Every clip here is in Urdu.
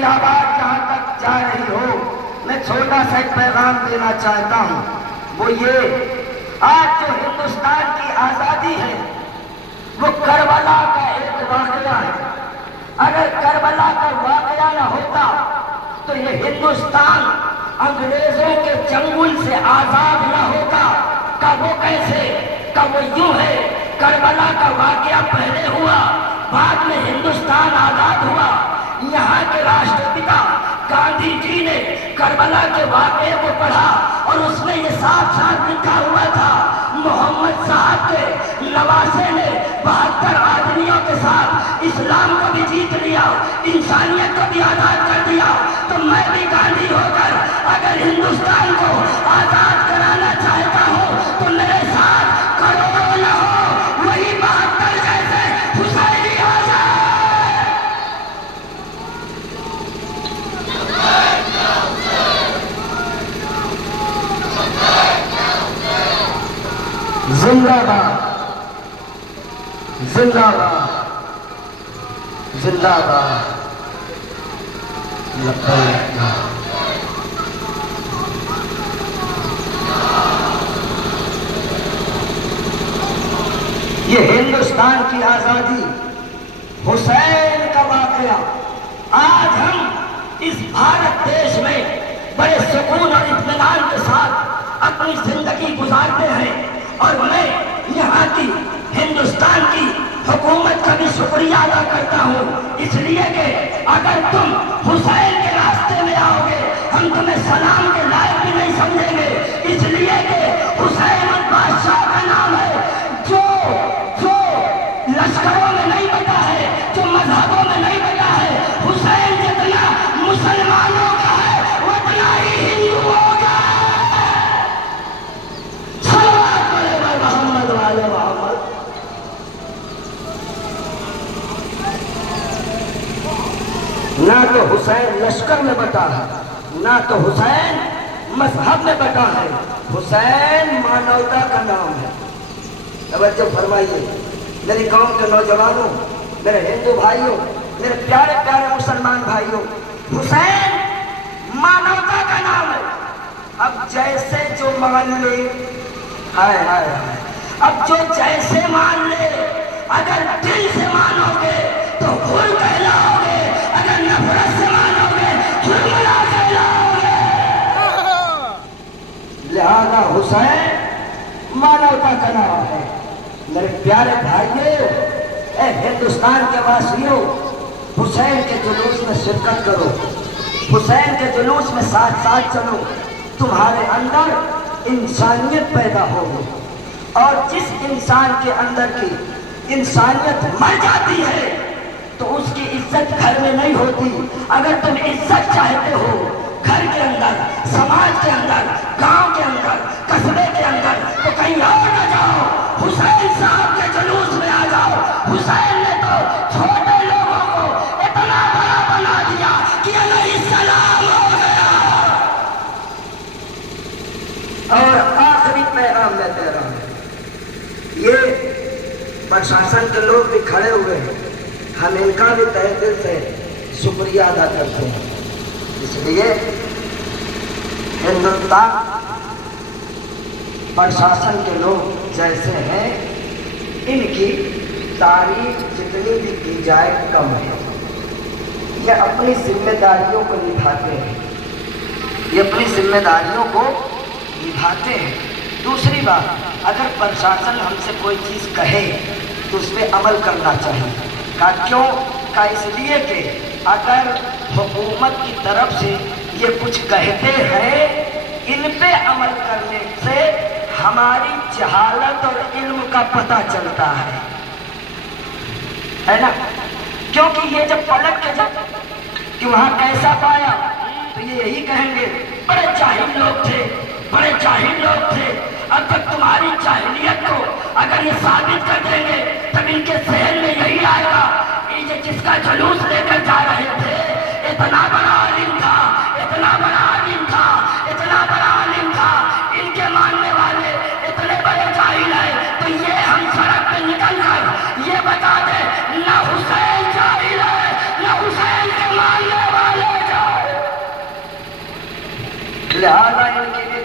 میری آواز جہاں تک جا رہی ہو، میں چھوٹا سا ایک پیغام دینا چاہتا ہوں، وہ یہ آج جو ہندوستان کی آزادی ہے وہ کربلا کا ایک واقعہ ہے۔ اگر کربلا کا واقعہ نہ ہوتا تو یہ ہندوستان انگریزوں کے چنگل سے آزاد نہ ہوتا۔ کا وہ کیسے؟ کا وہ یوں ہے، کربلا کا واقعہ پہلے ہوا، بعد میں ہندوستان آزاد ہوا۔ یہاں کے راشٹر پتا گاندھی جی نے کربلا کے واقعے کو پڑھا اور اس میں یہ صاف صاف لکھا ہوا تھا، محمد صاحب کے نواسے نے 72 آدمیوں کے ساتھ اسلام کو بھی جیت لیا، انسانیت کو بھی آزاد کر دیا۔ تو میں بھی گاندھی ہو کر اگر ہندوستان کو آزاد کرانا چاہتا ہوں تو میرے ساتھ کروڑوں نہ ہو، وہی 72 جیسے حسینی آ جائے۔ زندہ باد، زندہ باد، زندہ باد، لبیک۔ یہ ہندوستان کی آزادی، حسین کا واقعہ، آج ہم اس بھارت دیش میں بڑے سکون اور اطمینان کے ساتھ اپنی زندگی گزارتے ہیں، اور میں یہاں کی ہندوستان کی حکومت کا بھی شکریہ ادا کرتا ہوں، اس لیے کہ اگر تم حسین کے راستے میں آؤ گے ہم تمہیں سلام کے لائق بھی نہیں سمجھیں گے، اس لیے کہ حسین ان بادشاہ کا نام ہے جو لشکروں میں نہیں بتا ہے، جو مذہبوں میں نہیں بتا ہے۔ حسین جتنا مسلمانوں کا ہے اتنا ہی ہندوؤں کا ہے۔ صلوات علی محمد وعلی محمد۔ نہ تو حسین لشکر میں بٹا ہے، نہ تو حسین مذہب میں بٹا ہے، حسین مانوتا کا نام ہے۔ توجہ فرمائیے میری قوم کے نوجوانوں، میرے ہندو بھائیوں، میرے پیارے پیارے مسلمان بھائیوں، حسین مانوتا کا نام ہے۔ اب جیسے جو مان لے، ہائے ہائے ہائے، اب جو جیسے مان لے، اگر دل سے مانو گے تو حر کہلاؤ گے، اگر نفرت سے مانو گے حرملا کہلاؤ گے۔ لہذا حسین مانوتا کا نام ہے۔ میرے پیارے بھائیوں، اے ہندوستان کے واسیوں، حسین کے جلوس میں شرکت کرو، حسین کے جلوس میں ساتھ ساتھ چلو، تمہارے اندر انسانیت پیدا ہوگی، اور جس انسان کے اندر کی انسانیت مر جاتی ہے تو اس کی عزت گھر میں نہیں ہوتی۔ اگر تم عزت چاہتے ہو گھر کے اندر، سماج کے اندر، گاؤں کے اندر، قصبے کے اندر، تو کہیں اور نہ جاؤ، حسین صاحب کے جلوس میں آ جاؤ۔ حسین نے تو چھوٹے لوگوں کو اتنا بڑا بنا دیا کہ علیہ السلام ہو گیا۔ اور آخری پیغام میں دے رہا ہوں، یہ پرشاسن کے لوگ بھی کھڑے ہوئے ہیں، ہم ان کا بھی تہہ دل سے شکریہ ادا کرتے ہیں۔ اس لیے ہندوستان پرشاسن کے لوگ جیسے ہیں، ان کی تعریف جتنی بھی کی جائے کم ہے۔ یہ اپنی ذمہ داریوں کو نبھاتے ہیں، یہ اپنی ذمہ داریوں کو نبھاتے ہیں۔ دوسری بات، اگر پرشاسن ہم سے کوئی چیز کہے تو اس پہ عمل کرنا چاہیے۔ کہا کیوں؟ کہا اس لیے کہ اگر حکومت کی طرف سے یہ کچھ کہتے ہیں، ان پہ عمل کرنے سے ہماری جہالت اور علم کا پتہ چلتا ہے نا؟ کیونکہ یہ جب پلٹ کے جب کہ وہاں کیسا پایا تو یہ یہی کہیں گے بڑے جاہل لوگ تھے، بڑے جاہل لوگ تھے۔ اب تک تمہاری جاہلیت کو اگر یہ ثابت کر دیں گے تب ان کے ذہن میں یہی آئے گا، یہ جس کا جلوس لے کر جا رہے تھے اتنا بڑا عالم تھا، اتنا بڑا عالم تھا، اتنا بڑا عالم تھا، ان کے ماننے والے اتنے بڑے جاہل ہیں۔ تو یہ ہم سڑک پہ نکل کر یہ بتا دیں، نہ حسین جاہل ہے نہ حسین کے ماننے والے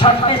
26